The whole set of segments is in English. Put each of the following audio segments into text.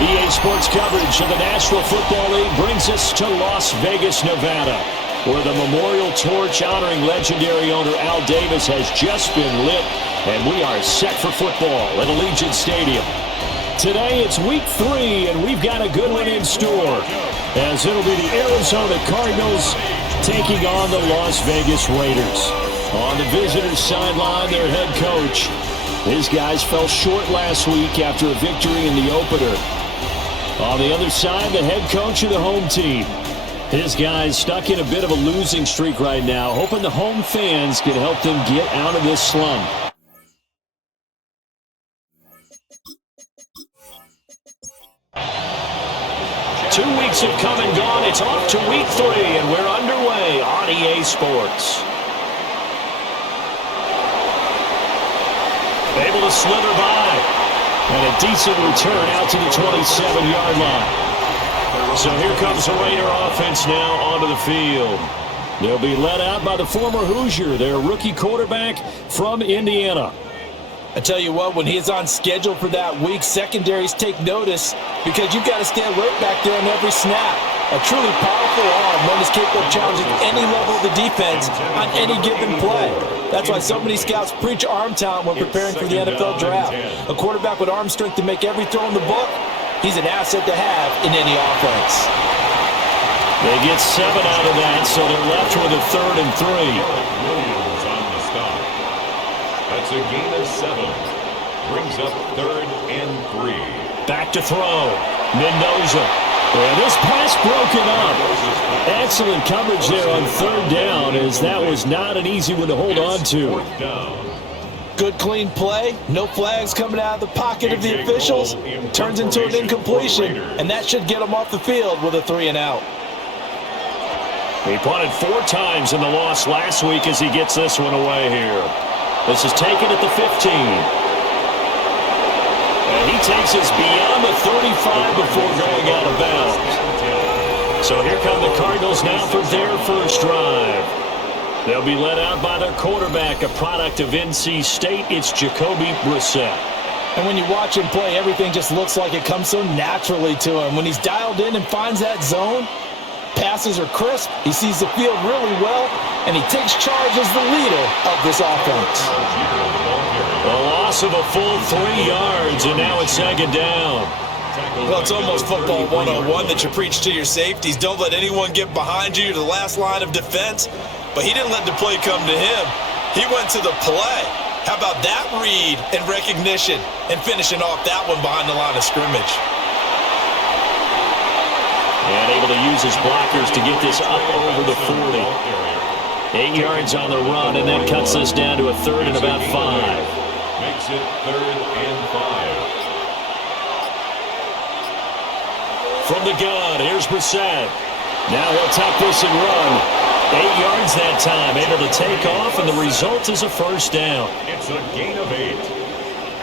EA Sports coverage of the National Football League brings us to Las Vegas, Nevada, where the memorial torch honoring legendary owner Al Davis has just been lit, and we are set for football at Allegiant Stadium. Today it's week 3, and we've got a good one in store, as it'll be the Arizona Cardinals taking on the Las Vegas Raiders. On the visitors' sideline, their head coach. His guys fell short last week after a victory in the opener. On the other side, the head coach of the home team. His guys stuck in a bit of a losing streak right now, hoping the home fans can help them get out of this slump. Two weeks have come and gone. It's off to week 3, and we're underway on EA Sports. Able to slither by. And a decent return out to the 27-yard line. So here comes the Raider offense now onto the field. They'll be led out by the former Hoosier, their rookie quarterback from Indiana. I tell you what, when he's on schedule for that week, secondaries take notice because you've got to stand right back there on every snap. A truly powerful arm, one is capable of challenging any level of the defense on any given play. That's why so many scouts preach arm talent when preparing for the NFL draft. A quarterback with arm strength to make every throw in the book, he's an asset to have in any offense. They get 7 out of that, so they're left with a 3rd and 3. Williams on the stop. That's a gain of 7. Brings up 3rd and 3. Back to throw. Mendoza. And this pass broken up. Excellent coverage there on 3rd down, as that was not an easy one to hold on to. Good clean play. No flags coming out of the pocket of the officials. Turns into an incompletion, and that should get him off the field with a 3 and out. He punted 4 times in the loss last week as he gets this one away here. This is taken at the 15. And he takes us beyond the 35 before going out of bounds. So here come the Cardinals now for their first drive. They'll be led out by their quarterback, a product of NC State. It's Jacoby Brissett. And when you watch him play, everything just looks like it comes so naturally to him. When he's dialed in and finds that zone, passes are crisp, he sees the field really well, and he takes charge as the leader of this offense. A loss of a full 3 yards, and now it's 2nd down. Well, it's almost football 101 that you preach to your safeties. Don't let anyone get behind you to the last line of defense. But he didn't let the play come to him. He went to the play. How about that read and recognition and finishing off that one behind the line of scrimmage? And able to use his blockers to get this up over the 40. 8 yards on the run, and that cuts us down to a 3rd and about 5. Makes it 3rd and 5. From the gun, here's Brissett. Now he'll tuck this and run. 8 yards that time, able to take off, and the result is a 1st down. It's a gain of 8.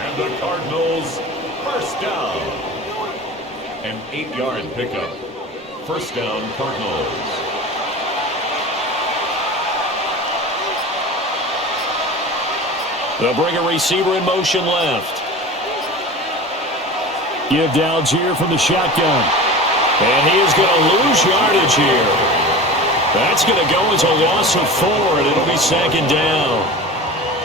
And the Cardinals, 1st down. An 8-yard pickup. 1st down, Cardinals. They'll bring a receiver in motion left. Give to Algier from the shotgun. And he is going to lose yardage here. That's going to go as a loss of 4, and it'll be 2nd down.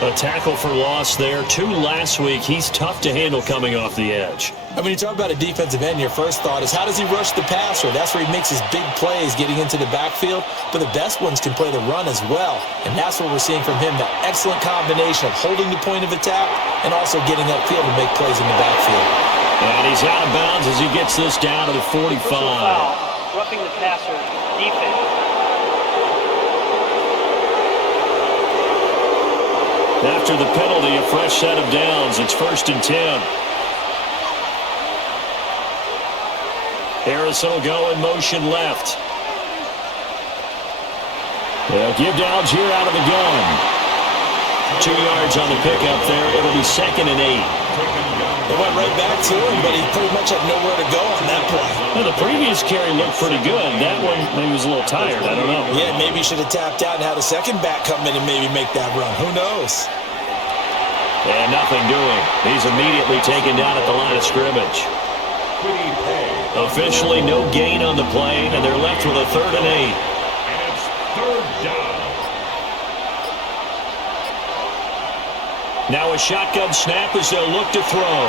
A tackle for loss there. 2 last week. He's tough to handle coming off the edge. And when you talk about a defensive end, your first thought is how does he rush the passer? That's where he makes his big plays getting into the backfield. But the best ones can play the run as well. And that's what we're seeing from him, that excellent combination of holding the point of attack and also getting upfield to make plays in the backfield. And he's out of bounds as he gets this down to the 45. Roughing the passer, defense. After the penalty, a fresh set of downs. It's 1st and 10. Harrison will go in motion left. They'll give to Algier out of the gun. 2 yards on the pickup there. It'll be 2nd and 8. They went right back to him, but he pretty much had nowhere to go on that play. Well, the previous carry looked pretty good. That one, maybe was a little tired. I don't know. Yeah, maybe he should have tapped out and had a second back come in and maybe make that run. Who knows? And nothing doing. He's immediately taken down at the line of scrimmage. Officially no gain on the play, and they're left with a 3rd and 8. And it's 3rd down. Now a shotgun snap as they'll look to throw.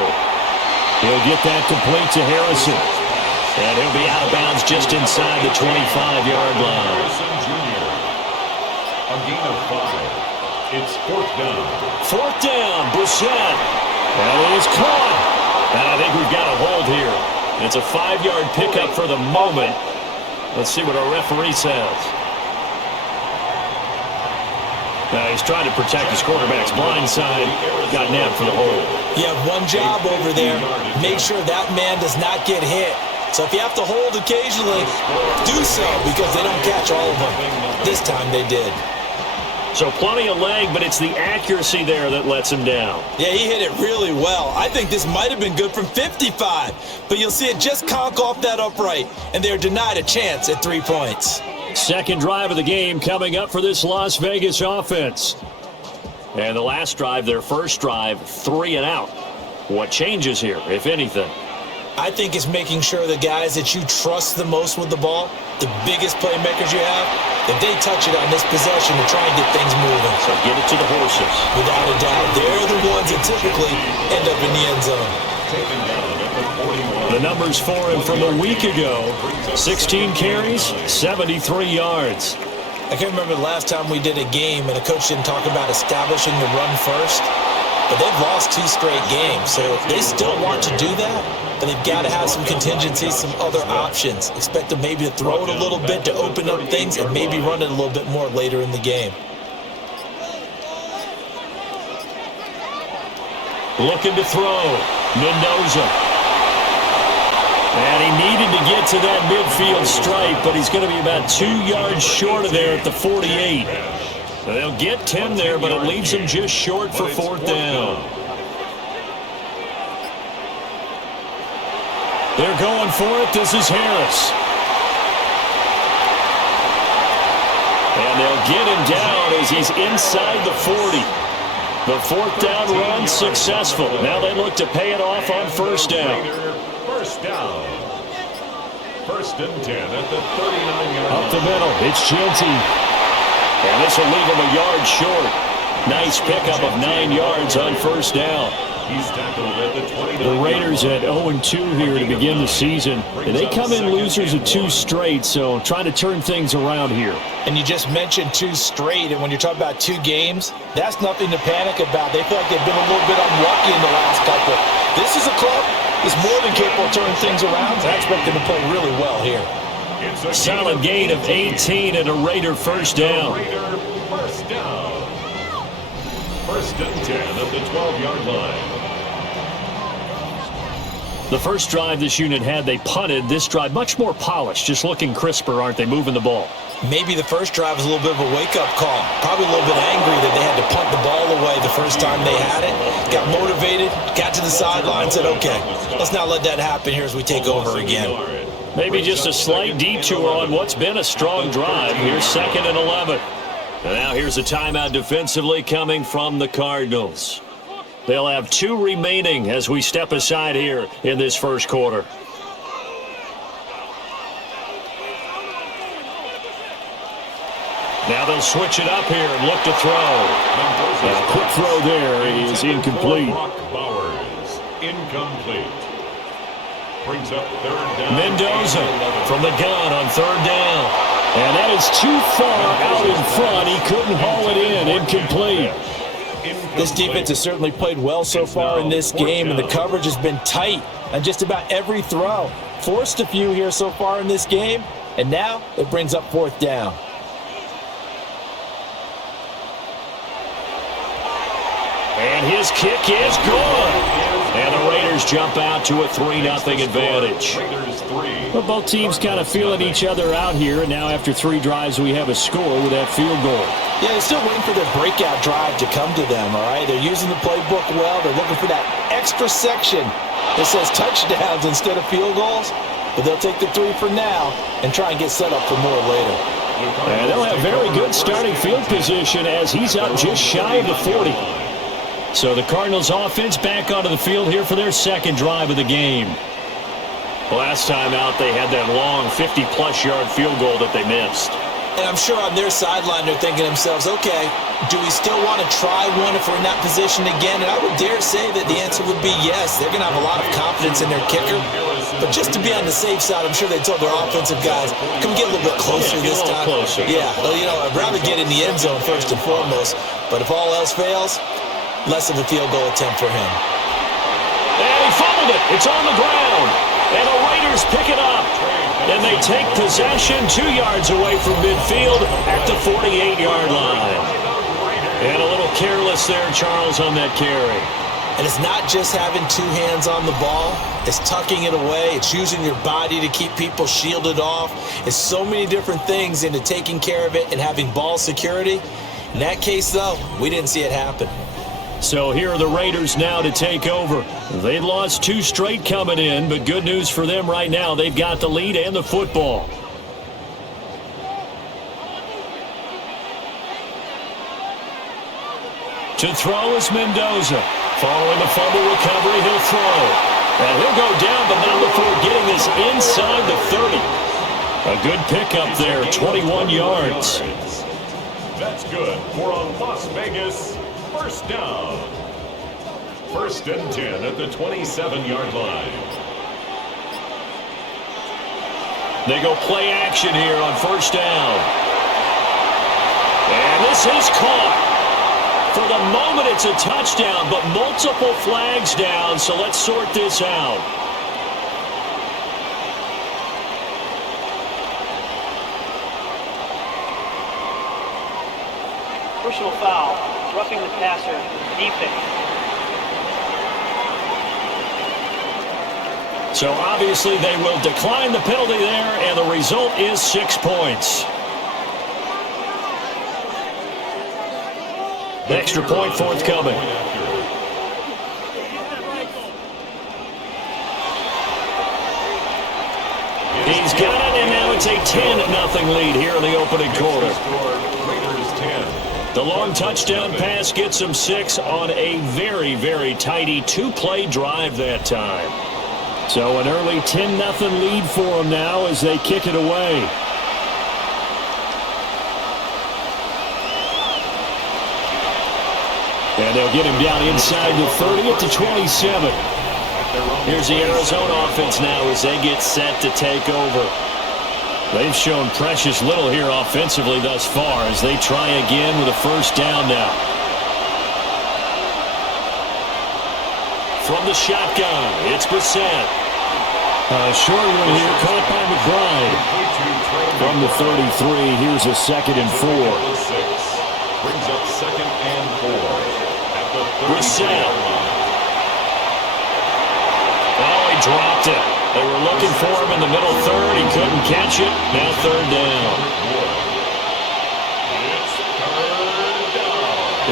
He'll get that complete to Harrison. And he'll be out of bounds just inside the 25-yard line. Harrison Jr. A gain of 5. It's 4th down. 4th down, Brissett. That is caught. And I think we've got a hold here. It's a 5-yard pickup for the moment. Let's see what our referee says. Now he's trying to protect his quarterback's blind side. Got nabbed for the hold. You have one job over there. Make sure that man does not get hit. So if you have to hold occasionally, do so because they don't catch all of them. This time they did. So plenty of leg, but it's the accuracy there that lets him down. Yeah, he hit it really well. I think this might have been good from 55, but you'll see it just conk off that upright, and they're denied a chance at 3 points. Second drive of the game coming up for this Las Vegas offense. And the last drive, their first drive, 3 and out. What changes here, if anything? I think it's making sure the guys that you trust the most with the ball, the biggest playmakers you have, that they touch it on this possession to try and get things moving. So get it to the horses. Without a doubt, they're the ones that typically end up in the end zone. The numbers for him from a week ago, 16 carries, 73 yards. I can't remember the last time we did a game and a coach didn't talk about establishing the run first, but they've lost 2 straight games, so they still want to do that. But they've got to have some contingencies, some other options. Expect them maybe to throw it a little bit to open up things and maybe run it a little bit more later in the game. Looking to throw. Mendoza. And he needed to get to that midfield stripe, but he's going to be about 2 yards short of there at the 48. They'll get 10 there, but it leaves them just short for 4th down. They're going for it. This is Harris. And they'll get him down as he's inside the 40. The 4th down run successful. Now they look to pay it off on 1st down. 1st down. 1st and 10 at the 39-yard line. Up the middle. It's Genty. And this will leave him a yard short. Nice pickup of 9 yards on 1st down. He's tackled at the 29. The Raiders at 0-2 here to begin the season. And they come in losers of 2 straight, so trying to turn things around here. And you just mentioned 2 straight, and when you're talking about 2 games, that's nothing to panic about. They feel like they've been a little bit unlucky in the last couple. This is a club that's more than capable of turning things around, and I expect them to play really well here. Solid gain of 18 and a Raider 1st down. Raider 1st down. 1st and 10 at the 12-yard line. The first drive this unit had, they punted. This drive, much more polished, just looking crisper, aren't they, moving the ball? Maybe the first drive was a little bit of a wake-up call. Probably a little bit angry that they had to punt the ball away the first time they had it. Got motivated, got to the sideline, said, okay, let's not let that happen here as we take over again. Maybe just a slight detour on what's been a strong drive. Here's 2nd and 11. And now here's a timeout defensively coming from the Cardinals. They'll have 2 remaining as we step aside here in this first quarter. Now they'll switch it up here and look to throw. A quick throw there is incomplete. Incomplete. Brings up 3rd down. Mendoza from the gun on 3rd down. And that is too far out in front. He couldn't haul it in. Incomplete. This defense has certainly played well so far in this game, and the coverage has been tight on just about every throw. Forced a few here so far in this game, and now it brings up 4th down. And his kick is good. And the Raiders jump out to a 3-0 advantage. Well, both teams kind of feeling each other out here, and now after 3 drives we have a score with that field goal. Yeah, they're still waiting for their breakout drive to come to them, all right? They're using the playbook well. They're looking for that extra section that says touchdowns instead of field goals. But they'll take the 3 for now and try and get set up for more later. And they'll have very good starting field position as he's up just shy of the 40. So the Cardinals offense back onto the field here for their 2nd drive of the game. Last time out, they had that long 50-plus yard field goal that they missed. And I'm sure on their sideline they're thinking to themselves, okay, do we still want to try one if we're in that position again? And I would dare say that the answer would be yes. They're going to have a lot of confidence in their kicker. But just to be on the safe side, I'm sure they told their offensive guys, come get a little bit closer this time. Closer. Yeah, well, I'd rather get in the end zone first and foremost. But if all else fails, less of a field goal attempt for him. And he fumbled it. It's on the ground. And the Raiders pick it up. And they take possession 2 yards away from midfield at the 48-yard line. And a little careless there, Charles, on that carry. And it's not just having 2 hands on the ball. It's tucking it away. It's using your body to keep people shielded off. It's so many different things into taking care of it and having ball security. In that case, though, we didn't see it happen. So here are the Raiders now to take over. They lost 2 straight coming in, but good news for them right now. They've got the lead and the football. To throw is Mendoza. Following the fumble recovery, he'll throw. And he'll go down, but not before getting this inside the 30. A good pickup there, 21 yards. That's good for a Las Vegas first down. 1st and 10 at the 27-yard line. They go play action here on 1st down. And this is caught. For the moment, it's a touchdown, but multiple flags down, so let's sort this out. Personal foul, roughing the passer, defense. So obviously they will decline the penalty there, and the result is 6 points. Extra point forthcoming. He's got it, and now it's a 10-0 lead here in the opening quarter. The long touchdown pass gets them 6 on a very, very tidy 2-play drive that time. So an early 10-0 lead for them now as they kick it away. And they'll get him down inside the 30 at the 27. Here's the Arizona offense now as they get set to take over. They've shown precious little here offensively thus far as they try again with a 1st down now. From the shotgun, it's Brissett. Short one here, caught by McBride. From the 33, here's a 2nd and 4. Brings up 2nd and 4. Brissett. Oh, he dropped it. They were looking for him in the middle 3rd. He couldn't catch it. Now 3rd down.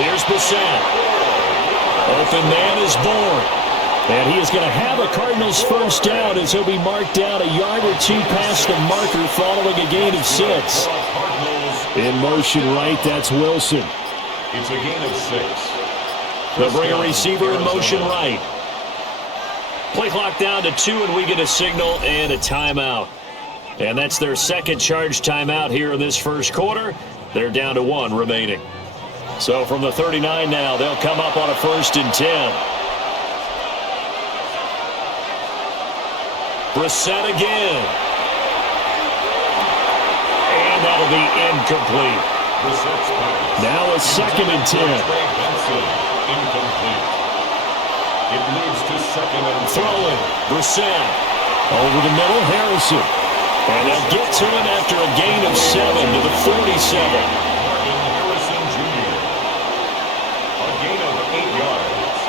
Here's Brissett. Open man is born. And he is going to have a Cardinals 1st down as he'll be marked down a yard or 2 past the marker following a gain of 6. In motion right, that's Wilson. It's a gain of 6. They'll bring a receiver in motion right. Play clock down to 2, and we get a signal and a timeout. And that's their 2nd charge timeout here in this 1st quarter. They're down to 1 remaining. So from the 39 now, they'll come up on a 1st and 10. Brissett again. And that'll be incomplete. Now a 2nd and 10. Incomplete. It leads to 2nd and 10. Throwing. Brissett. Over the middle, Harrison. And they'll get to him after a gain of 7 to the 47. Harrison Jr. A gain of 8 yards.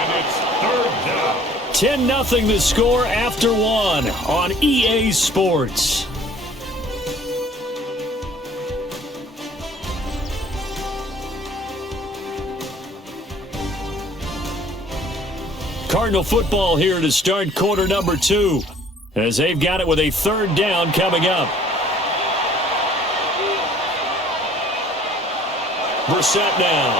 And it's 3rd down. 10-0 the score after 1 on EA Sports. Cardinal football here to start quarter number 2 as they've got it with a 3rd down coming up. Brissett now.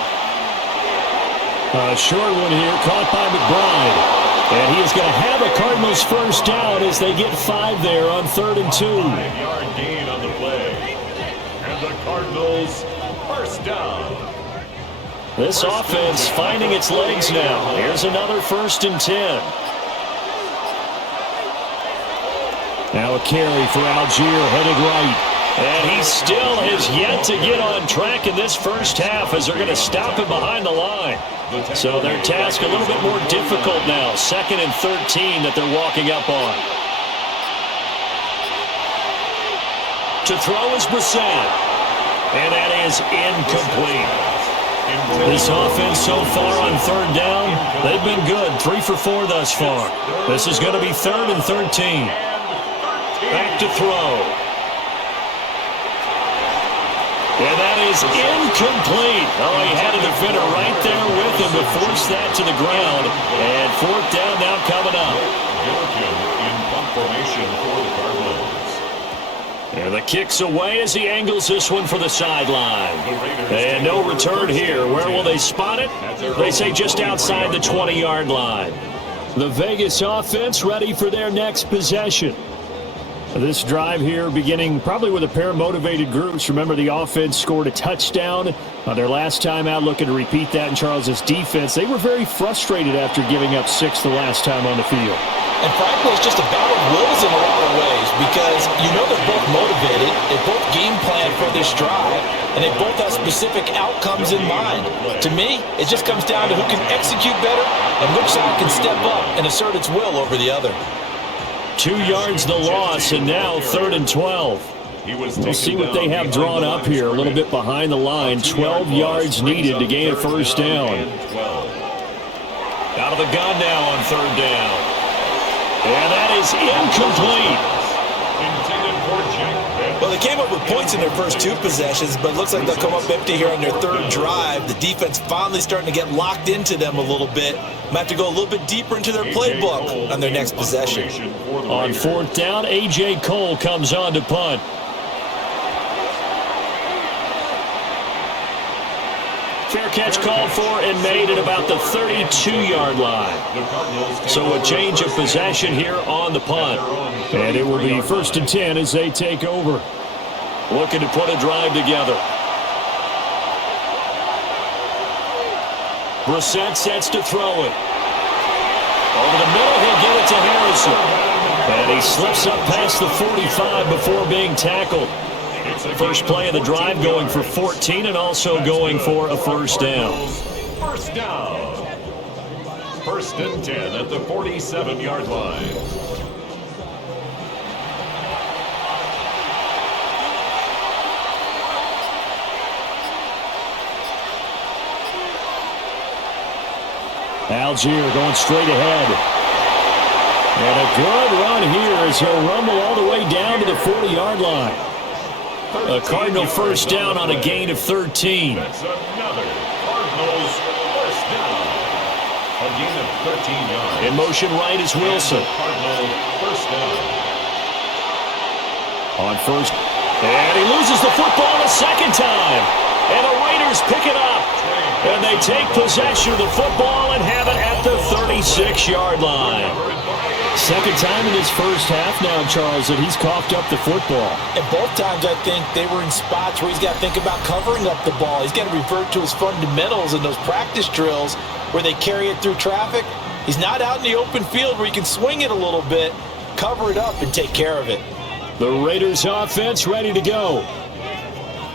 A short one here caught by McBride. And he is going to have a Cardinals first down as they get 5 there on 3rd and 2. 5-yard gain on the play. And the Cardinals first down. This offense finding its legs now. Here's another 1st and 10. Now a carry for Algier heading right. And he still has yet to get on track in this first half as they're going to stop him behind the line. So their task a little bit more difficult now. 2nd and 13 that they're walking up on. To throw is Brissett. And that is incomplete. This offense so far on 3rd down, they've been good. 3 for 4 thus far. This is going to be 3rd and 13. Back to throw. And that is incomplete. Oh, he had a defender right there with him to force that to the ground. And 4th down now coming up. In punt formation for the Cardinals. And the kick's away as he angles this one for the sideline. And no return here. Where will they spot it? They say just outside the 20-yard line. The Vegas offense ready for their next possession. This drive here beginning probably with a pair of motivated groups. Remember, the offense scored a touchdown their last time out, looking to repeat that in Charles's defense. They were very frustrated after giving up 6 the last time on the field. And frankly, it's just a battle of wills in a lot of ways because you know they're both motivated, they both game plan for this drive, and they both have specific outcomes in mind. To me, it just comes down to who can execute better and which side can step up and assert its will over the other. 2 yards the loss, and now 3rd and 12. We'll see what they have drawn up here. A little bit behind the line. 12 yards needed to gain a first down. Out of the gun now on 3rd down. And that is incomplete. Well, they came up with points in their first 2 possessions, but it looks like they'll come up empty here on their 3rd drive. The defense finally starting to get locked into them a little bit. Might have to go a little bit deeper into their playbook on their next possession. On 4th down, A.J. Cole comes on to punt. Fair catch called for and made at about the 32-yard line. So a change of possession here on the punt. And it will be 1st and 10 as they take over. Looking to put a drive together. Brissett sets to throw it. Over the middle, he'll get it to Harrison. And he slips up past the 45 before being tackled. First play of the drive going for 14 and also going for a first down. First down. 1st and 10 at the 47-yard line. Algier going straight ahead. And a good run here as he'll rumble all the way down to the 40-yard line. A Cardinal first down on a gain of 13. That's another Cardinals first down. A gain of 13 yards. In motion right is Wilson. Cardinal first down. On first. And he loses the football a second time. And the Raiders pick it up. And they take possession of the football and have it at the 36-yard line. Second time in his first half now, Charles, that he's coughed up the football. And both times I think they were in spots where he's got to think about covering up the ball. He's got to revert to his fundamentals in those practice drills where they carry it through traffic. He's not out in the open field where he can swing it a little bit, cover it up, and take care of it. The Raiders offense ready to go.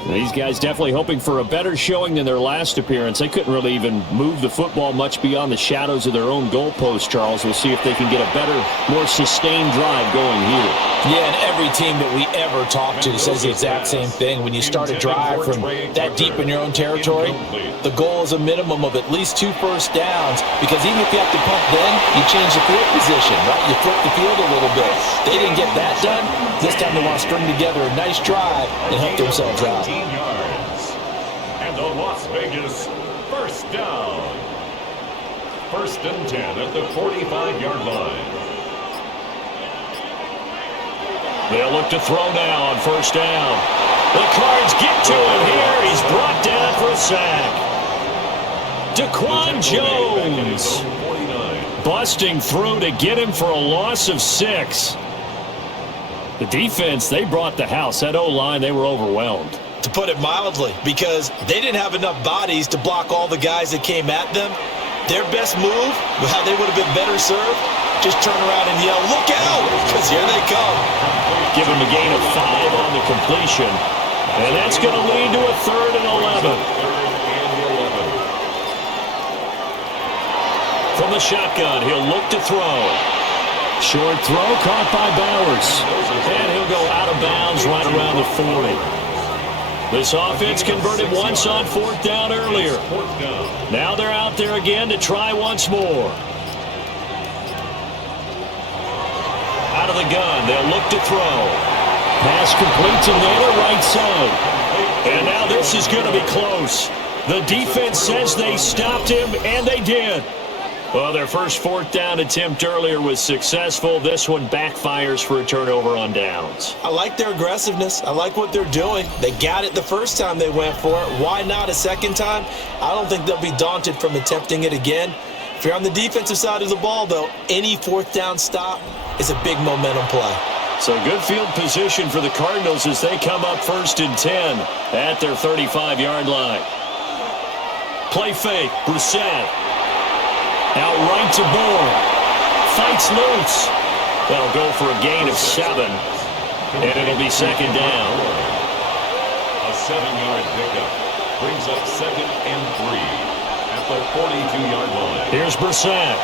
These guys definitely hoping for a better showing than their last appearance. They couldn't really even move the football much beyond the shadows of their own goalpost, Charles. We'll see if they can get a better, more sustained drive going here. Yeah, and every team that we ever talk to says the exact same thing. When you start a drive from that deep in your own territory, the goal is a minimum of at least 2 first downs, because even if you have to punt then, you change the field position, right? You flip the field a little bit. They didn't get that done. This time they want to string together a nice drive and help themselves out. Yards. And the Las Vegas first down. 1st and 10 at the 45-yard line. They'll look to throw now on first down. The Cards get to him here. He's brought down for a sack. Daquan Jones busting through to get him for a loss of 6. The defense, they brought the house. That O-line, they were overwhelmed. To put it mildly, because they didn't have enough bodies to block all the guys that came at them. Their best move, how they would have been better served, just turn around and yell, "Look out!" Because here they come. Give him a gain of 5 on the completion. And that's going to lead to a 3rd and 11. From the shotgun, he'll look to throw. Short throw caught by Bowers. And he'll go out of bounds right around the 40. This offense converted once on 4th down earlier. Now they're out there again to try once more. Out of the gun, they'll look to throw. Pass complete to Naylor, right side. And now this is going to be close. The defense says they stopped him, and they did. Well, their first 4th down attempt earlier was successful. This one backfires for a turnover on downs. I like their aggressiveness. I like what they're doing. They got it the first time they went for it. Why not a second time? I don't think they'll be daunted from attempting it again. If you're on the defensive side of the ball, though, any 4th down stop is a big momentum play. So good field position for the Cardinals as they come up 1st and 10 at their 35-yard line. Play fake, Brissett. Out right to Bourne. Fights loose. They'll go for a gain of 7. And it'll be 2nd down. A 7-yard pickup brings up 2nd and 3 at the 42-yard line. Here's Brissett.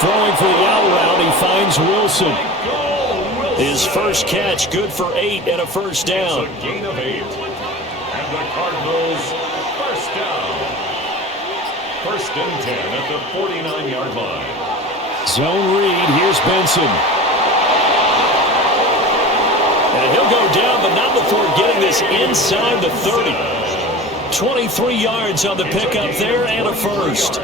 Throwing for the out route, he finds Wilson. His first catch, good for 8 and a 1st down. It's a gain of 8. And the Cardinals, 1st down. 1st and 10 at the 49-yard line. Zone read, here's Benson. And he'll go down, but not before getting this inside the 30. 23 yards on the pickup there and a 1st.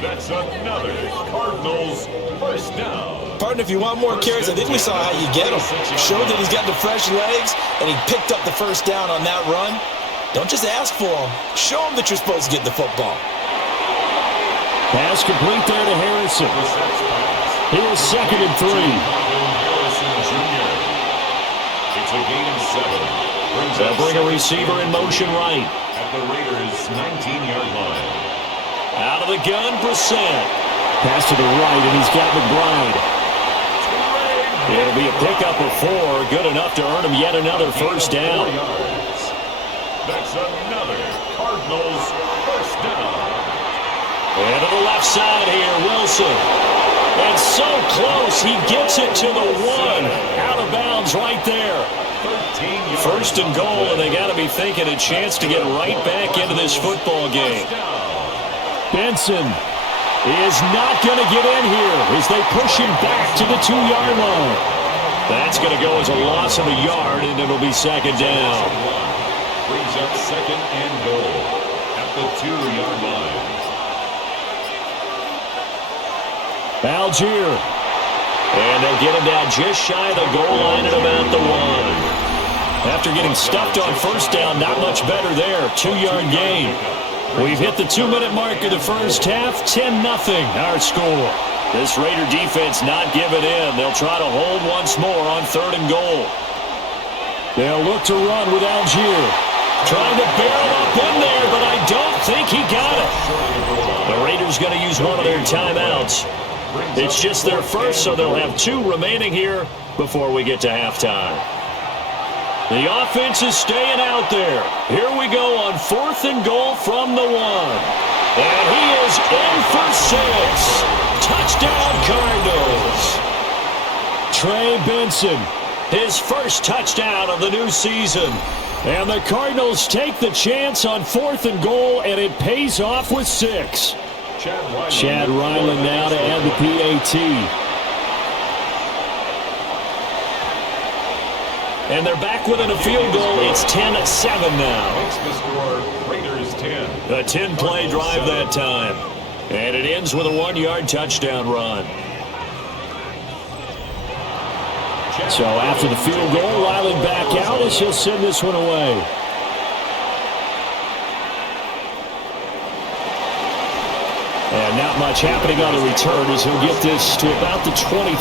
That's another Cardinals 1st down. Partner, if you want more carries, I think we saw how you get them. Showed that he's got the fresh legs, and he picked up the 1st down on that run. Don't just ask for them. Show them that you're supposed to get the football. Pass complete there to Harrison. Here's 2nd and 3. It's a gain of 7. They'll bring a receiver in motion right. At the Raiders' 19-yard line. Out of the gun, Brissett. Pass to the right, and he's got McBride. It'll be a pickup of 4. Good enough to earn him yet another 1st down. That's another Cardinals 1st down. And to the left side here, Wilson. And so close, he gets it to the 1. Out of bounds right there. 1st and goal, and they got to be thinking a chance to get right back into this football game. Benson is not going to get in here as they push him back to the 2-yard line. That's going to go as a loss of a yard, and it'll be 2nd down. Brings up 2nd and goal at the 2-yard line. Algier. And they'll get him down just shy of the goal line at about the 1. After getting stuffed on 1st down, not much better there. 2-yard gain. We've hit the 2-minute mark of the first half. 10-0 our score. This Raider defense not giving in. They'll try to hold once more on 3rd and goal. They'll look to run with Algier. Trying to barrel up in there, but I don't think he got it. The Raiders going to use one of their timeouts. It's just their first, so they'll have 2 remaining here before we get to halftime. The offense is staying out there. Here we go on 4th and goal from the 1. And he is in for 6. Touchdown, Cardinals. Trey Benson, his first touchdown of the new season. And the Cardinals take the chance on 4th and goal, and it pays off with 6. Chad Ryland now to add the PAT. And they're back within a field goal. It's 10-7 now. Makes the score Raiders 10. A 10-play drive that time. And it ends with a 1-yard touchdown run. So after the field goal, Ryland back out as he'll send this one away. Not much happening on the return as he'll get this to about the 23.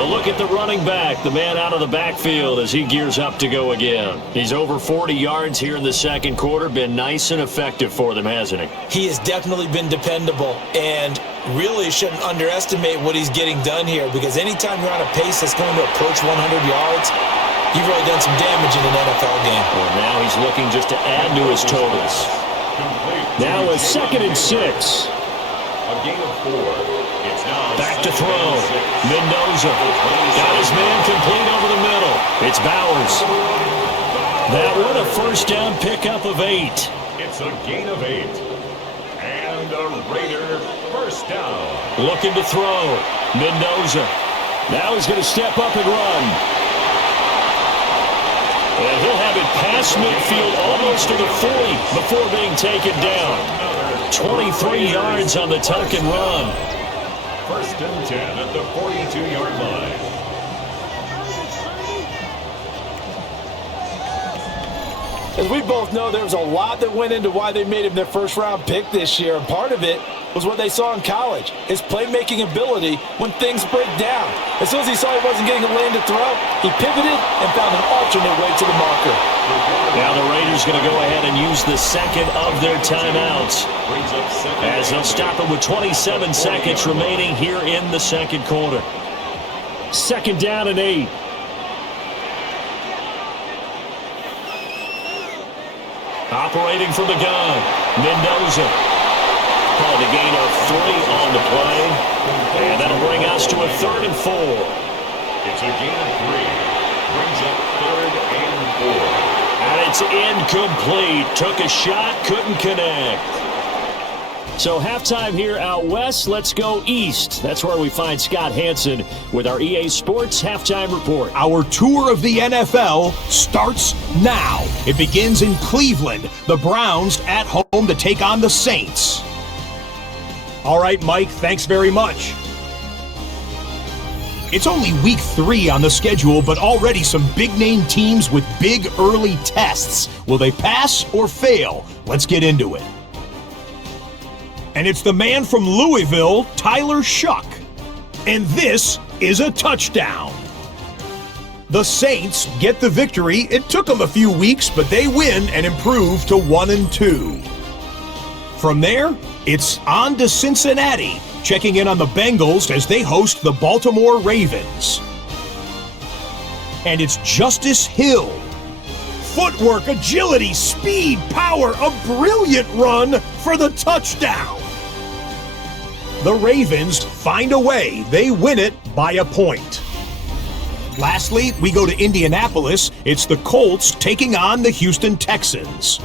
A look at the running back, the man out of the backfield as he gears up to go again. He's over 40 yards here in the second quarter. Been nice and effective for them, hasn't he? He has definitely been dependable, and really shouldn't underestimate what he's getting done here, because anytime you're on a pace that's going to approach 100 yards, you've really done some damage in an NFL game. Well, now he's looking just to add to his totals. Now a 2nd and 6. A gain of 4. Back to throw. Mendoza got his man complete over the middle. It's Bowers. That one a first down pickup of 8. It's a gain of 8. And a Raider first down. Looking to throw. Mendoza. Now he's going to step up and run. And he'll have it past midfield almost to the 40 before being taken down. 23 yards on the tuck and run. 1st and 10 at the 42-yard line. As we both know, there was a lot that went into why they made him their first-round pick this year, and part of it was what they saw in college, his playmaking ability when things break down. As soon as he saw he wasn't getting a lane to throw, he pivoted and found an alternate way to the marker. Now the Raiders going to go ahead and use the second of their timeouts, as they'll stop it with 27 seconds remaining here in the second quarter. 2nd down and 8. Operating from the gun, Mendoza. Called a gain of 3 on the play. And that'll bring us to a 3rd and 4. It's a gain of 3. Brings up 3rd and 4. And it's incomplete. Took a shot, couldn't connect. So halftime here out west. Let's go east. That's where we find Scott Hansen with our EA Sports Halftime Report. Our tour of the NFL starts now. It begins in Cleveland. The Browns at home to take on the Saints. All right, Mike, thanks very much. It's only week 3 on the schedule, but already some big-name teams with big early tests. Will they pass or fail? Let's get into it. And it's the man from Louisville, Tyler Shuck. And this is a touchdown. The Saints get the victory. It took them a few weeks, but they win and improve to 1-2. From there, it's on to Cincinnati, checking in on the Bengals as they host the Baltimore Ravens. And it's Justice Hill. Footwork, agility, speed, power, a brilliant run for the touchdown. The Ravens find a way. They win it by a point. Lastly, we go to Indianapolis. It's the Colts taking on the Houston Texans.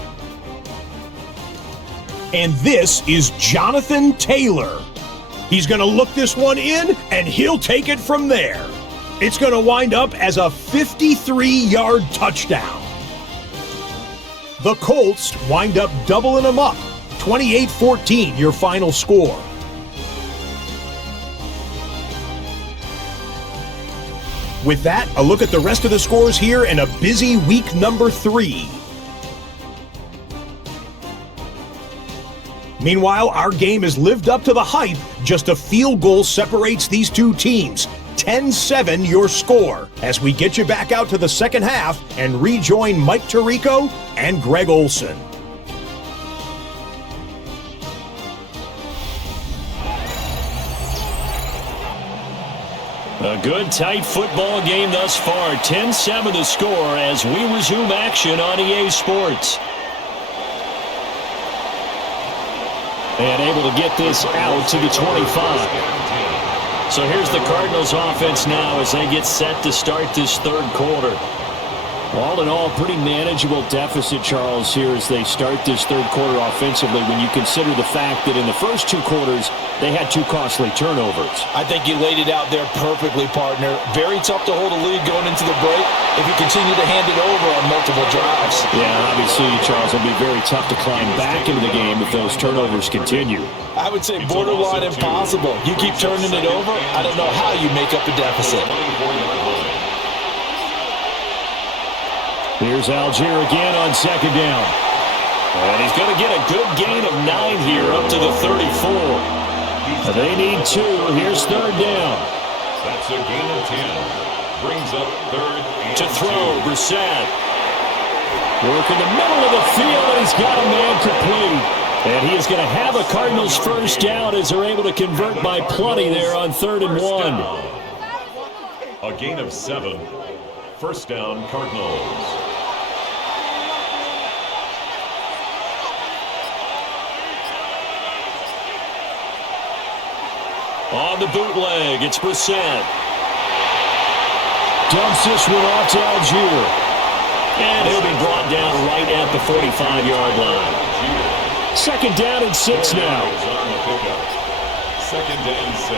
And this is Jonathan Taylor. He's going to look this one in, and he'll take it from there. It's going to wind up as a 53-yard touchdown. The Colts wind up doubling them up. 28-14, your final score. With that, a look at the rest of the scores here in a busy week number 3. Meanwhile, our game has lived up to the hype. Just a field goal separates these two teams. 10-7 your score as we get you back out to the second half and rejoin Mike Tirico and Greg Olson. A good, tight football game thus far. 10-7 the score as we resume action on EA Sports. And able to get this out to the 25. So here's the Cardinals offense now as they get set to start this third quarter. All in all, pretty manageable deficit, Charles, here as they start this third quarter offensively when you consider the fact that in the first 2 quarters, they had 2 costly turnovers. I think you laid it out there perfectly, partner. Very tough to hold a lead going into the break if you continue to hand it over on multiple drives. Yeah, obviously, Charles, it'll be very tough to climb back into the game if those turnovers continue. I would say borderline impossible. You keep turning it over, I don't know how you make up a deficit. Here's Algier again on second down. And he's going to get a good gain of 9 here up to the 34. They need 2. Here's third down. That's a gain of 10. Brings up third and to throw, 2. Brissett. Work in the middle of the field, and he's got a man complete. And he is going to have a Cardinals first down as they're able to convert by plenty there on 3rd and 1. A gain of 7. First down, Cardinals. On the bootleg, it's Brissett. Dumps this one off to Algier. And he'll be brought down right at the 45-yard line. 2nd down and 6 now. Second and 6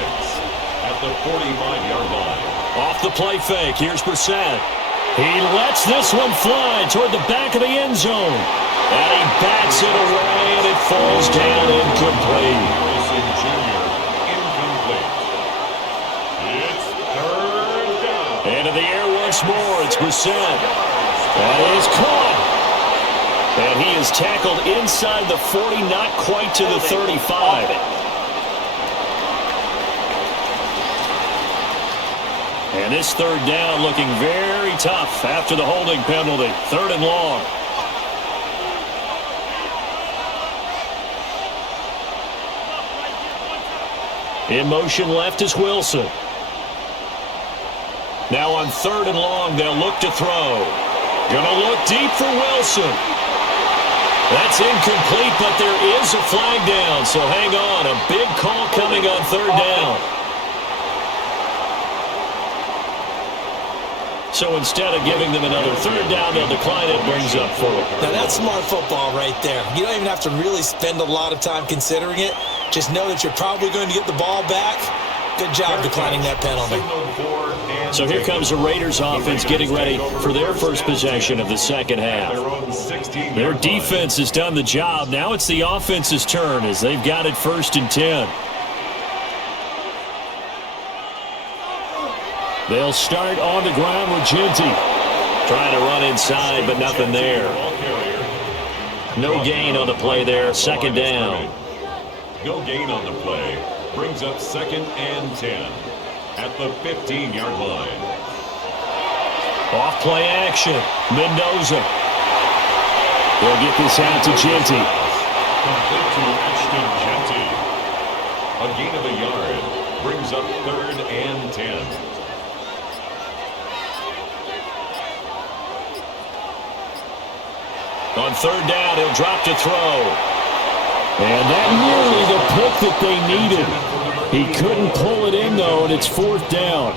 at the 45-yard line. Off the play fake, here's Brissett. He lets this one fly toward the back of the end zone. And he bats it away, and it falls down incomplete. Harrison Jr. incomplete. It's third down. Into the air once more, it's Brissett. That is caught. And he is tackled inside the 40, not quite to the 35. And this third down looking very tough after the holding penalty. 3rd and long. In motion left is Wilson. Now on 3rd and long, they'll look to throw. Gonna look deep for Wilson. That's incomplete, but there is a flag down, so hang on. A big call coming on 3rd down. So instead of giving them another 3rd down, they'll decline it, brings up 4. Now that's smart football right there. You don't even have to really spend a lot of time considering it. Just know that you're probably going to get the ball back. Good job declining that penalty. So here comes the Raiders offense getting ready for their first possession of the second half. Their defense has done the job. Now it's the offense's turn as they've got it 1st and 10. They'll start on the ground with Genty. Trying to run inside, but nothing there. No gain on the play there. 2nd down. No gain on the play. Brings up 2nd and 10 at the 15-yard line. Off play action. Mendoza. They'll get this out to Genty. Complete to Ashton Genty. A gain of a yard. Brings up 3rd and 10. On 3rd down, he'll drop to throw. And that nearly the pick that they needed. He couldn't pull it in, though, and it's 4th down.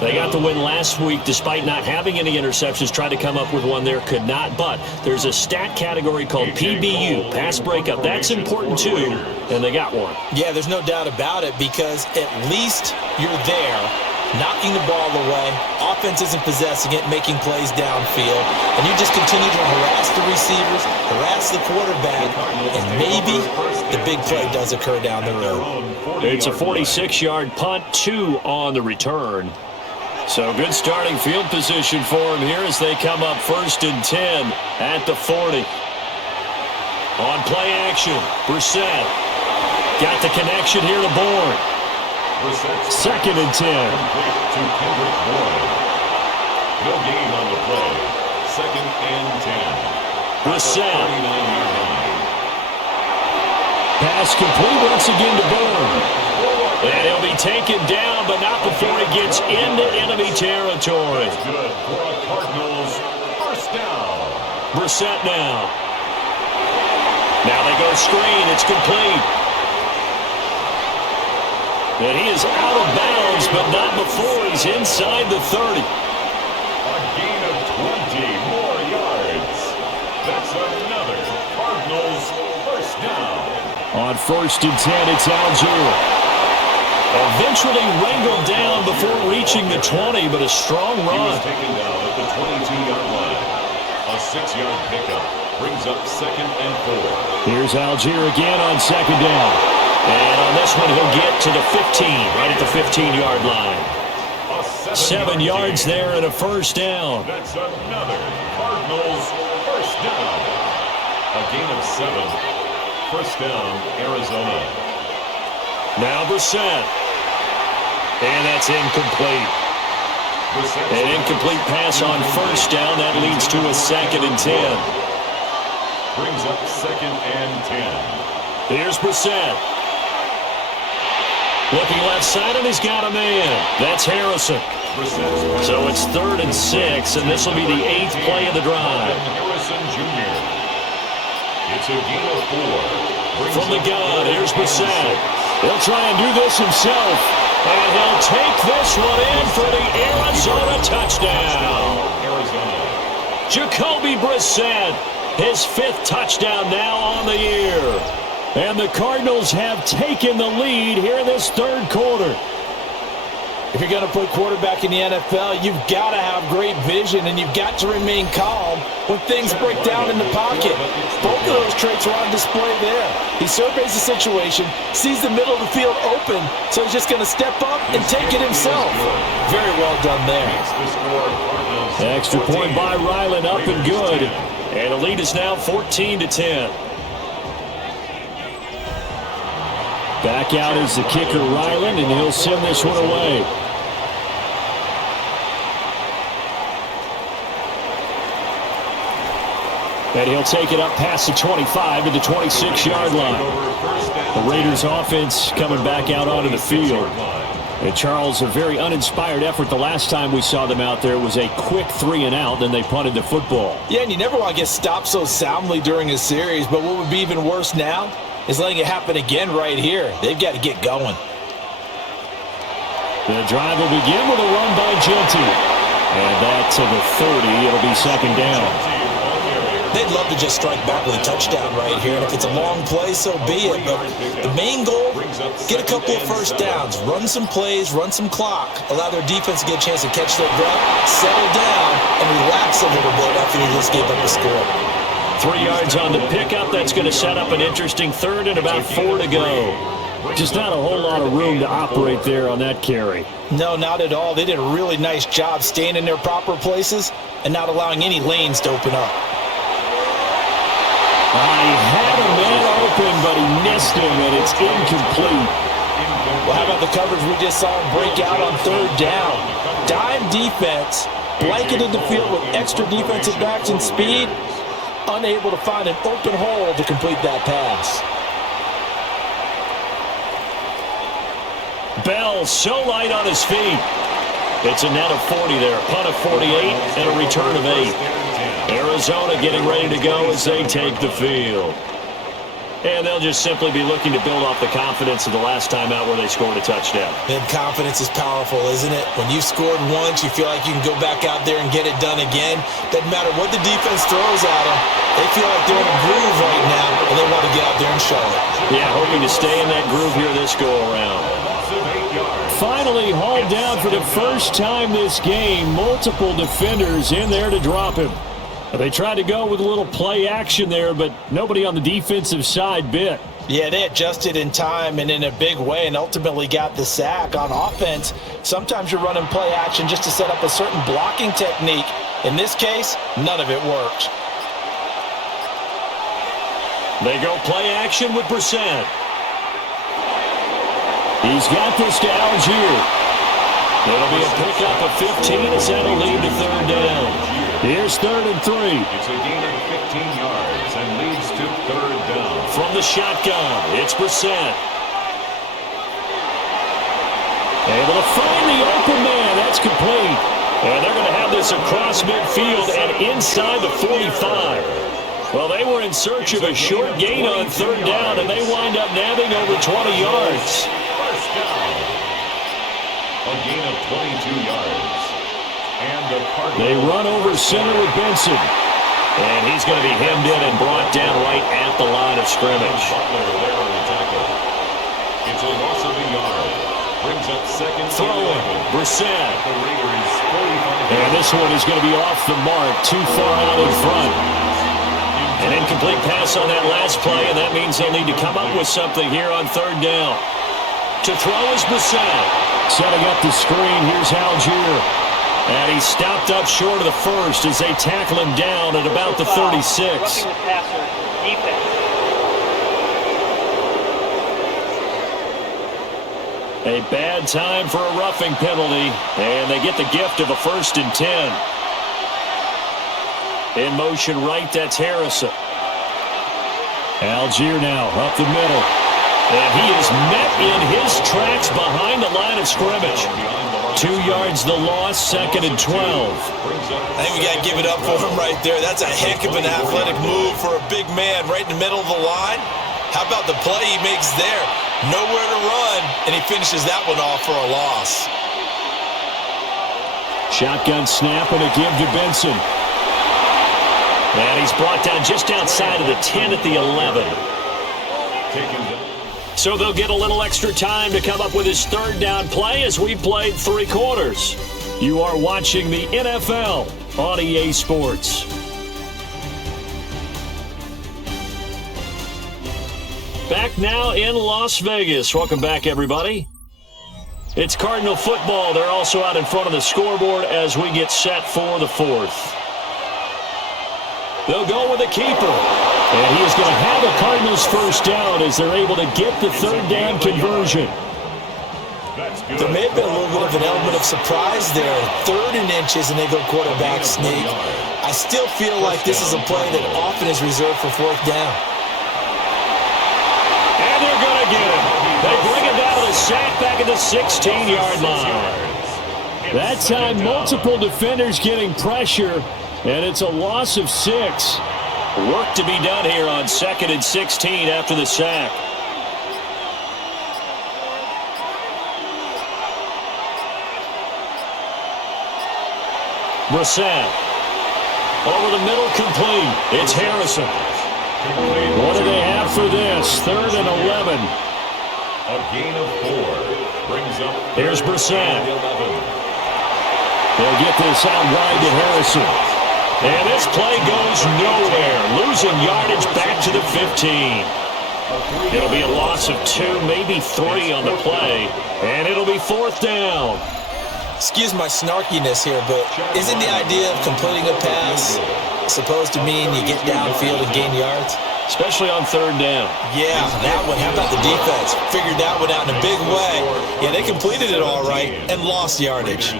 They got the win last week despite not having any interceptions. Tried to come up with one there, could not. But there's a stat category called PBU, pass breakup. That's important, too, and they got one. Yeah, there's no doubt about it because at least you're there, knocking the ball away. Offense isn't possessing it, making plays downfield. And you just continue to harass the receivers, harass the quarterback, and maybe the big play does occur down the road. It's a 46-yard punt, 2 on the return. So good starting field position for him here as they come up 1st and 10 at the 40. On play action, Brissett. Got the connection here to Bourne. 2nd and 10. To Kendrick Bourne. No gain on the play. 2nd and 10. Brissett. 39-yard line. Pass complete once again to Bourne. And he'll be taken down, but not before he gets into enemy territory. That's good for a Cardinals first down. Brissett now. Now they go screen. It's complete. And he is out of bounds, but not before he's inside the 30. A gain of 20 more yards. That's another Cardinals first down. On 1st and 10, it's Algier. Eventually wrangled down before reaching the 20, but a strong run. He was taken down at the 22-yard line. A 6-yard pickup brings up 2nd and 4. Here's Algier again on 2nd down. And on this one, he'll get to the 15, right at the 15-yard line. 7 yards there and a first down. That's another Cardinals first down. A gain of 7. First down, Arizona. Now Brissett. And that's incomplete. An incomplete pass on first down. That leads to a 2nd and 10. Brings up 2nd and 10. Here's Brissett. Looking left side, and he's got a man. That's Harrison. So it's 3rd and 6, and this will be the 8th play of the drive. Harrison Jr. It's a gain of 4. From the gun, here's Brissett. He'll try and do this himself, and he'll take this one in for the Arizona touchdown. Jacoby Brissett, his 5th touchdown now on the year. And the Cardinals have taken the lead here in this 3rd quarter. If you're going to play quarterback in the NFL, you've got to have great vision, and you've got to remain calm when things break down in the pocket. Both of those traits are on display there. He surveys the situation, sees the middle of the field open, so he's just going to step up and take it himself. Very well done there. Extra point by Ryland, up and good. And the lead is now 14-10. Back out is the kicker, Ryland, and he'll send this one away. And he'll take it up past the 25 to the 26-yard line. The Raiders offense coming back out onto the field. And Charles, a very uninspired effort the last time we saw them out there. It was a quick 3-and-out, then they punted the football. Yeah, and you never want to get stopped so soundly during a series, but what would be even worse now is letting it happen again right here. They've got to get going. The drive will begin with a run by Genty. And that to the 30. It'll be 2nd down. They'd love to just strike back with a touchdown right here, and if it's a long play, so be it. But the main goal, get a couple of first downs, run some plays, run some clock, allow their defense to get a chance to catch their breath, settle down, and relax a little bit after they just gave up a score. 3 yards on the pickup. That's going to set up an interesting 3rd and about 4 to go. Just not a whole lot of room to operate there on that carry. No, not at all. They did a really nice job staying in their proper places and not allowing any lanes to open up. I had a man open, but he missed him, and it's incomplete. Well, how about the coverage we just saw him break out on 3rd down? Dime defense, blanketed the field with extra defensive backs and speed, unable to find an open hole to complete that pass. Bell so light on his feet. It's a net of 40 there, punt of 48, and a return of 8. Arizona getting ready to go as they take the field. And they'll just simply be looking to build off the confidence of the last time out where they scored a touchdown. And confidence is powerful, isn't it? When you've scored once, you feel like you can go back out there and get it done again. Doesn't matter what the defense throws at them. They feel like they're in a groove right now, and they want to get out there and show it. Yeah, hoping to stay in that groove here this go-around. Finally hauled down for the first time this game. Multiple defenders in there to drop him. They tried to go with a little play action there, but nobody on the defensive side bit. Yeah, they adjusted in time and in a big way and ultimately got the sack. On offense, sometimes you're running play action just to set up a certain blocking technique. In this case, none of it worked. They go play action with Brissett. He's got this to Algier. It'll be a pickup of 15 as that'll lead to 3rd down. Here's 3rd and 3. It's a gain of 15 yards and leads to 3rd down. From the shotgun, it's Brissett. Able to find the open man. That's complete. And they're going to have this across midfield and inside the 45. Well, they were in search of a short gain on 3rd down, and they wind up nabbing over 20 yards. First down. A gain of 22 yards. And the Cardinals. They run over center with Benson. And he's going to be hemmed in and brought down right at the line of scrimmage. Butler there on the tackle. It's a loss of a yard. Brings up 2nd. Throwing, Brissett. The Raiders 45. And this one is going to be off the mark, too far out in front. An incomplete pass on that last play, and that means they'll need to come up with something here on 3rd down. To throw is Brissett. Setting up the screen, here's Algier. And he's stopped up short of the first as they tackle him down at about the 36. Roughing the passer, defense. A bad time for a roughing penalty, and they get the gift of a 1st and 10. In motion right, that's Harrison. Algier now up the middle. And he is met in his tracks behind the line of scrimmage. 2 yards the loss, 2nd and 12. I think we got to give it up for him right there. That's a heck of an athletic move for a big man right in the middle of the line. How about the play he makes there? Nowhere to run, and he finishes that one off for a loss. Shotgun snap and a give to Benson. And he's brought down just outside of the 10 at the 11. So they'll get a little extra time to come up with his 3rd down play as we played 3 quarters. You are watching the NFL on EA Sports. Back now in Las Vegas. Welcome back, everybody. It's Cardinal football. They're also out in front of the scoreboard as we get set for the 4th. They'll go with a keeper. And he is going to have a Cardinals 1st down as they're able to get the 3rd down conversion. There may have been a little bit of an element of surprise there. 3rd and inches and they go quarterback sneak. I still feel like this is a play that often is reserved for 4th down. And they're going to get him. They bring him down to the sack back at the 16-yard line. That time, multiple defenders getting pressure, and it's a loss of 6. Work to be done here on 2nd and 16 after the sack. Brissett. Over the middle, complete. It's Harrison. What do they have for this? 3rd and 11. A gain of 4 brings up. Here's Brissett. They'll get this out wide to Harrison. And this play goes nowhere. Losing yardage back to the 15. It'll be a loss of 2, maybe 3 on the play. And it'll be 4th down. Excuse my snarkiness here, but isn't the idea of completing a pass supposed to mean you get downfield and gain yards? Especially on 3rd down. Yeah, that one. How about the defense? Figured that one out in a big way. Yeah, they completed it all right and lost yardage.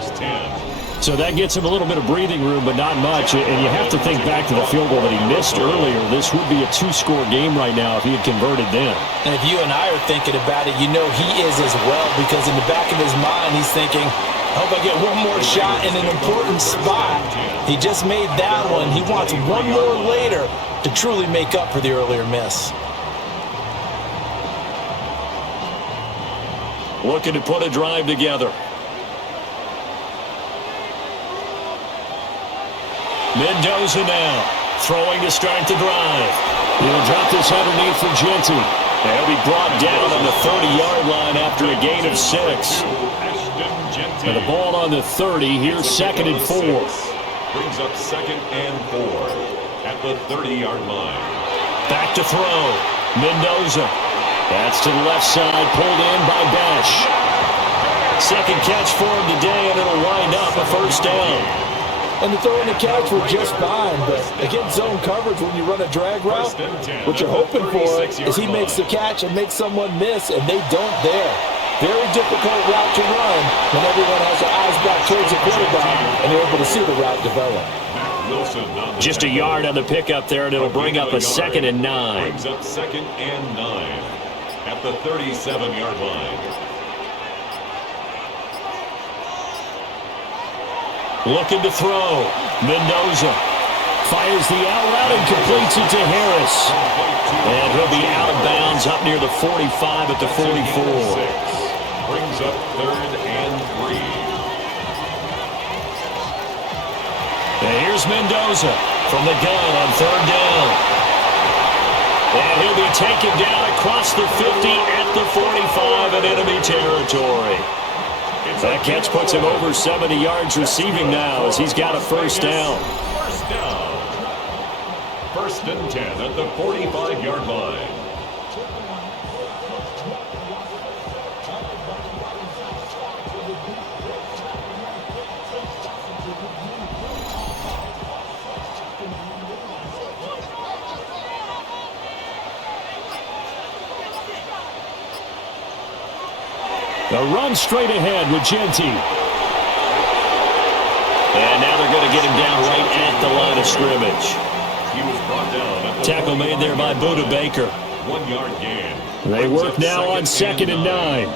So that gets him a little bit of breathing room, but not much. And you have to think back to the field goal that he missed earlier. This would be a 2-score game right now if he had converted then. And if you and I are thinking about it, you know he is as well, because in the back of his mind, he's thinking, I hope I get one more shot in an important spot. He just made that one. He wants one more later to truly make up for the earlier miss. Looking to put a drive together. Mendoza now, throwing to start the drive. He'll drop this underneath for Genty. They'll be brought down on the 30-yard line after a gain of 6. And the ball on the 30, here's 2nd and 4. Brings up 2nd and 4 at the 30-yard line. Back to throw. Mendoza. That's to the left side, pulled in by Besh. 2nd catch for him today, and it'll wind up a 1st down. And the throw and the catch were just fine, but against zone coverage when you run a drag route, what you're hoping for is he makes the catch and makes someone miss, and they don't there. Very difficult route to run when everyone has their eyes back towards the quarterback and they're able to see the route develop. Just a yard on the pickup there, and it'll bring up a 2nd and 9. Brings up 2nd and 9 at the 37-yard line. Looking to throw. Mendoza fires the out route and completes it to Harris. And he'll be out of bounds up near the 45 at the 44. Brings up 3rd and 3. And here's Mendoza from the gun on 3rd down. And he'll be taken down across the 50 at the 45 in enemy territory. That catch puts him over 70 yards receiving now as he's got a 1st down. 1st and 10 at the 45-yard line. The run straight ahead with Genty. And now they're going to get him down right at the line of scrimmage. He was brought down. Tackle made there by Buda Baker. 1 yard gain. They work now on 2nd and 9.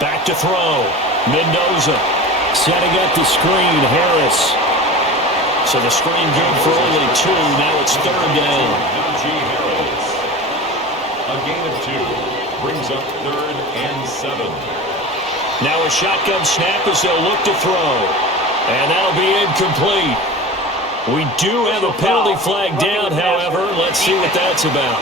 Back to throw. Mendoza setting up the screen. Harris. So the screen good for only 2. Now it's 3rd down. Harris. A gain of 2. Brings up 3rd and 7. Now a shotgun snap as they'll look to throw. And that'll be incomplete. We do have a penalty flag down, however. Let's see what that's about.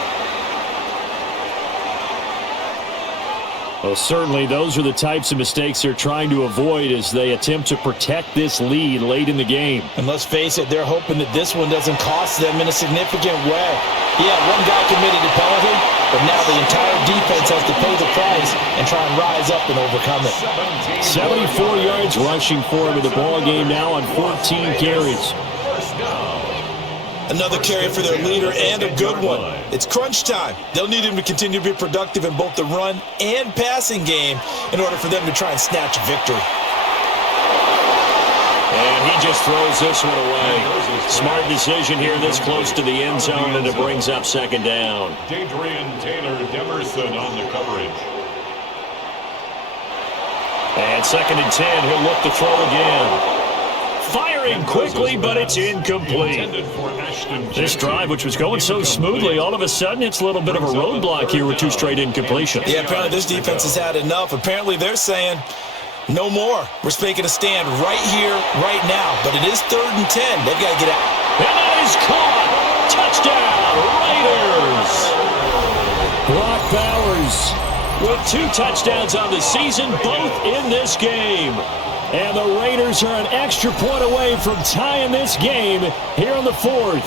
Well, certainly those are the types of mistakes they're trying to avoid as they attempt to protect this lead late in the game. And let's face it, they're hoping that this one doesn't cost them in a significant way. Yeah, one guy committed a penalty, but now the entire defense has to pay the price and try and rise up and overcome it. 74 yards rushing for him in the ball game now on 14 carries. Another carry for their leader and a good one. It's crunch time. They'll need him to continue to be productive in both the run and passing game in order for them to try and snatch a victory. And he just throws this one away. Smart decision here this close to the end zone, and it brings up 2nd down. Adrian Taylor Demerson on the coverage. And 2nd and 10, he'll look to throw again. Firing quickly, but it's incomplete. This drive, which was going so smoothly, all of a sudden it's a little bit of a roadblock here with 2 straight incompletions. Yeah, apparently this defense has had enough. Apparently they're saying, no more. We're making a stand right here, right now. But it is 3rd and 10. They've got to get out. And that is caught. Touchdown, Raiders. Brock Bowers with 2 touchdowns on the season, both in this game. And the Raiders are an extra point away from tying this game here in the 4th.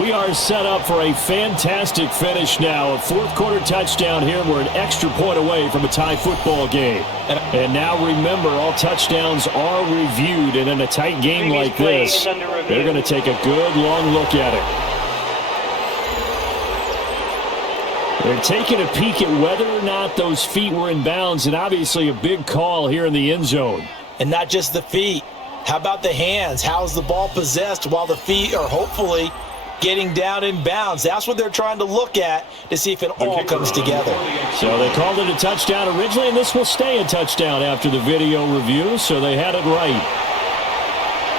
We are set up for a fantastic finish now. A 4th quarter touchdown here. We're an extra point away from a tie football game. And now remember, all touchdowns are reviewed. And in a tight game like this, they're going to take a good long look at it. They're taking a peek at whether or not those feet were in bounds, and obviously a big call here in the end zone. And not just the feet. How about the hands? How's the ball possessed while the feet are hopefully getting down in bounds? That's what they're trying to look at to see if it all comes together. So they called it a touchdown originally, and this will stay a touchdown after the video review, so they had it right.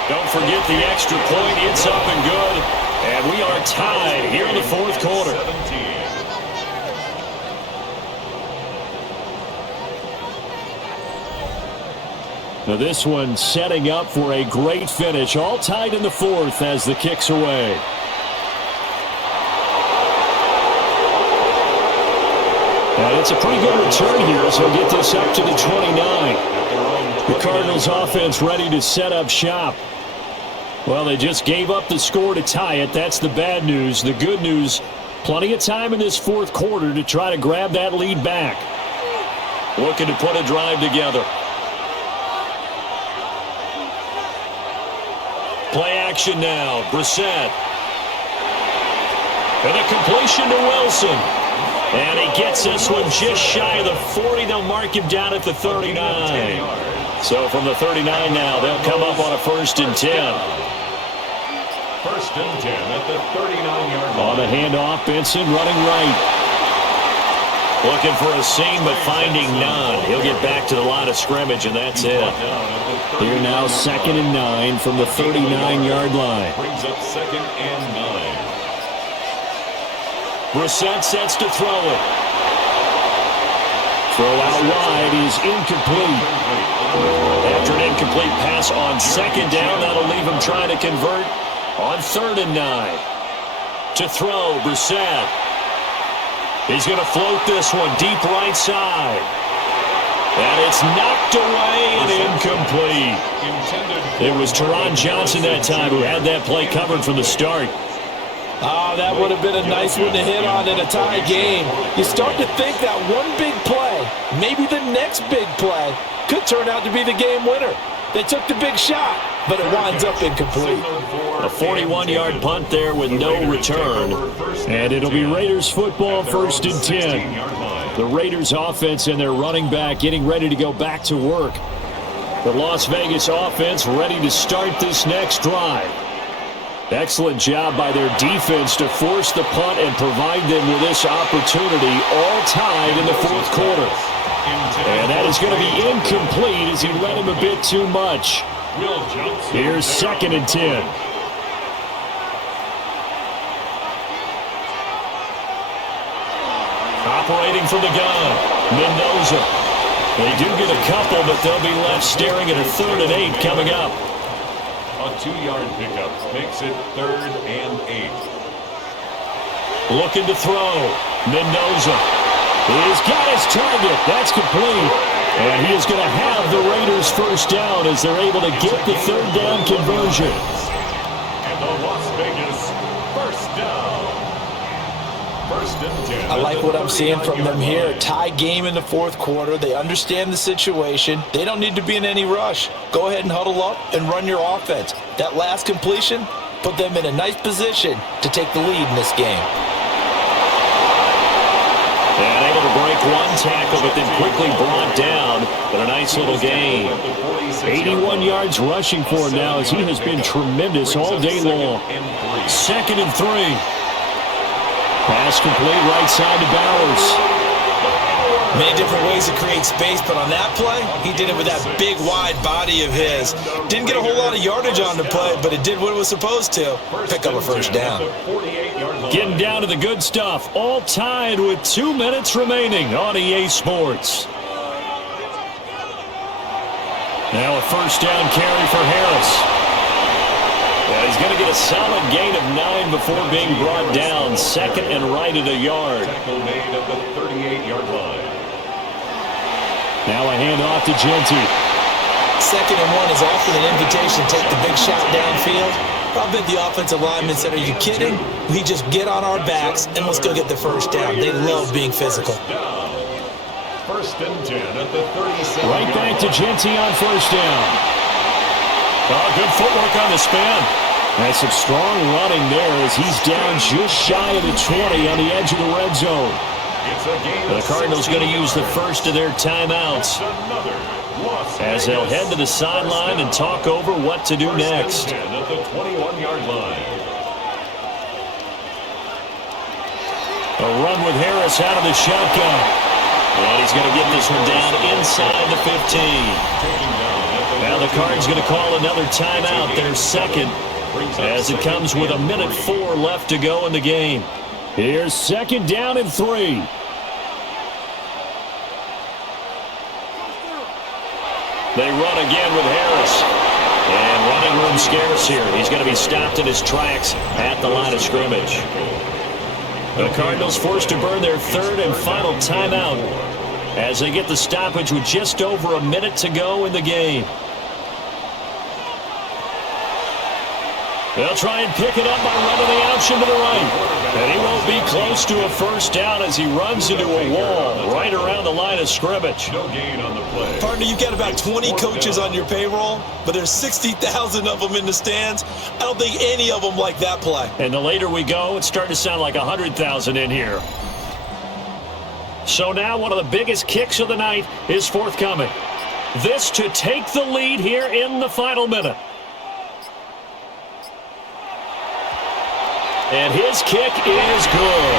Don't forget the extra point. It's up and good. And we are tied here in the 4th quarter. Now this one setting up for a great finish. All tied in the 4th as the kick's away. And it's a pretty good return here as he'll get this up to the 29. The Cardinals offense ready to set up shop. Well, they just gave up the score to tie it. That's the bad news. The good news, plenty of time in this 4th quarter to try to grab that lead back. Looking to put a drive together. Play action now. Brissett. And a completion to Wilson. And he gets this one just shy of the 40. They'll mark him down at the 39. So from the 39 now, they'll come up on a 1st and 10. 1st and 10 at the 39-yard line. On the handoff, Benson running right. Looking for a seam, but finding none. He'll get back to the line of scrimmage, and that's it. Here now, 2nd and 9 from the 39-yard line. Brings up 2nd and 9. Brissett sets to throw it. Throw out wide is incomplete. After an incomplete pass on 2nd down, that'll leave him trying to convert on 3rd and 9. To throw, Brissett. He's going to float this one deep right side. And it's knocked away and incomplete. It was Teron Johnson that time who had that play covered from the start. Oh, that would have been a nice one to hit on in a tie game. You start to think that one big play, maybe the next big play, could turn out to be the game winner. They took the big shot, but it winds up incomplete. A 41-yard punt there with no return. And it'll be Raiders football, 1st and 10. The Raiders offense and their running back getting ready to go back to work. The Las Vegas offense ready to start this next drive. Excellent job by their defense to force the punt and provide them with this opportunity, all tied in the 4th quarter. And that is going to be incomplete as he led him a bit too much. Here's 2nd and 10. Operating from the gun, Mendoza. They do get a couple, but they'll be left staring at a 3rd and 8 coming up. A 2-yard pickup makes it 3rd and 8. Looking to throw. Mendoza. He's got his target. That's complete. And he is going to have the Raiders first down as they're able to get the 3rd down conversion. And the Las Vegas first down. 1st and 10. I like what I'm seeing from them here. Tie game in the 4th quarter. They understand the situation. They don't need to be in any rush. Go ahead and huddle up and run your offense. That last completion put them in a nice position to take the lead in this game. And able to break one tackle, but then quickly brought down. But a nice little gain. 81 yards rushing for him now as he has been tremendous all day long. 2nd and 3. Pass complete right side to Bowers. Many different ways to create space, but on that play, he did it with that big, wide body of his. Didn't get a whole lot of yardage on the play, but it did what it was supposed to. Pick up a first down. Getting down to the good stuff. All tied with 2 minutes remaining on EA Sports. Now a first down carry for Harris. And he's going to get a solid gain of 9 before being brought down. 2nd and right at a yard. Tackle made at the 38-yard line. Now a handoff to Genty. 2nd and 1 is often an invitation to take the big shot downfield. I bet the offensive linemen said, are you kidding? We just get on our backs and let's go get the first down. They love being physical. 1st and 10 at the 37. Right back to Genty on first down. Oh, good footwork on the spin. And some strong running there as he's down just shy of the 20 on the edge of the red zone. The Cardinals going to use the first of their timeouts as they'll head to the sideline and talk over what to do next. At the 21-yard line. A run with Harris out of the shotgun. And he's going to get this one down inside the 15. Now the Cards going to call another timeout, their 2nd, as it comes with 1:04 left to go in the game. Here's 2nd down and 3. They run again with Harris. And running room scarce here. He's going to be stopped in his tracks at the line of scrimmage. The Cardinals forced to burn their 3rd and final timeout as they get the stoppage with just over a minute to go in the game. They'll try and pick it up by running the option to the right. And he won't be close to a first down as he runs into a wall right around the line of scrimmage. No gain on the play. Partner, you've got about 20 coaches on your payroll, but there's 60,000 of them in the stands. I don't think any of them like that play. And the later we go, it's starting to sound like 100,000 in here. So now one of the biggest kicks of the night is forthcoming. This to take the lead here in the final minute. And his kick is good.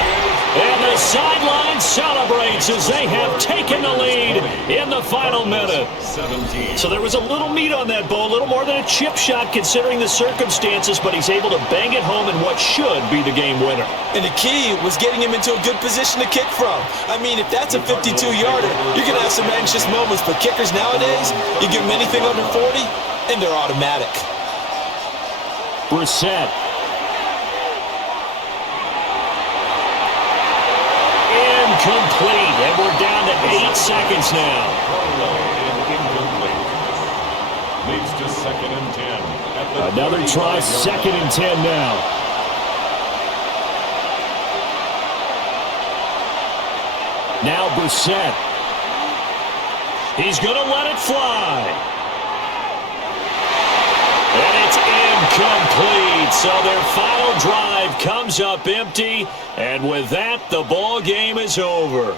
And the sideline celebrates as they have taken the lead in the final minute. 17. So there was a little meat on that ball, a little more than a chip shot considering the circumstances, but he's able to bang it home in what should be the game winner. And the key was getting him into a good position to kick from. I mean, if that's a 52-yarder, you're going to have some anxious moments, but kickers nowadays, you give them anything under 40, and they're automatic. Brissett. Complete, and we're down to 8 seconds now. Incomplete. Leads to 2nd and 10. At the Another try, 2nd and 10 now. Now Brissett. He's going to let it fly. And it's incomplete. it. So their final drive comes up empty, and with that, the ball game is over.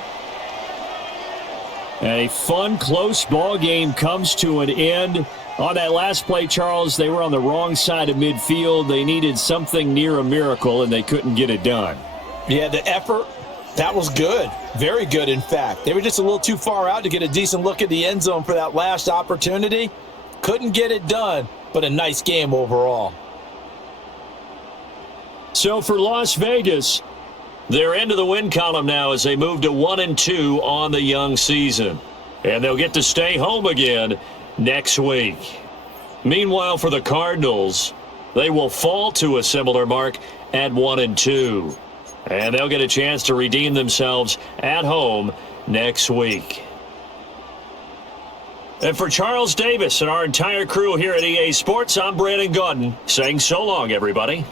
A fun, close ball game comes to an end. On that last play, Charles, they were on the wrong side of midfield. They needed something near a miracle, and they couldn't get it done. Yeah, the effort, that was good. Very good, in fact. They were just a little too far out to get a decent look at the end zone for that last opportunity. Couldn't get it done, but a nice game overall. So for Las Vegas, they're into the win column now as they move to 1-2 on the young season. And they'll get to stay home again next week. Meanwhile, for the Cardinals, they will fall to a similar mark at 1-2. And they'll get a chance to redeem themselves at home next week. And for Charles Davis and our entire crew here at EA Sports, I'm Brandon Gaudin saying so long, everybody.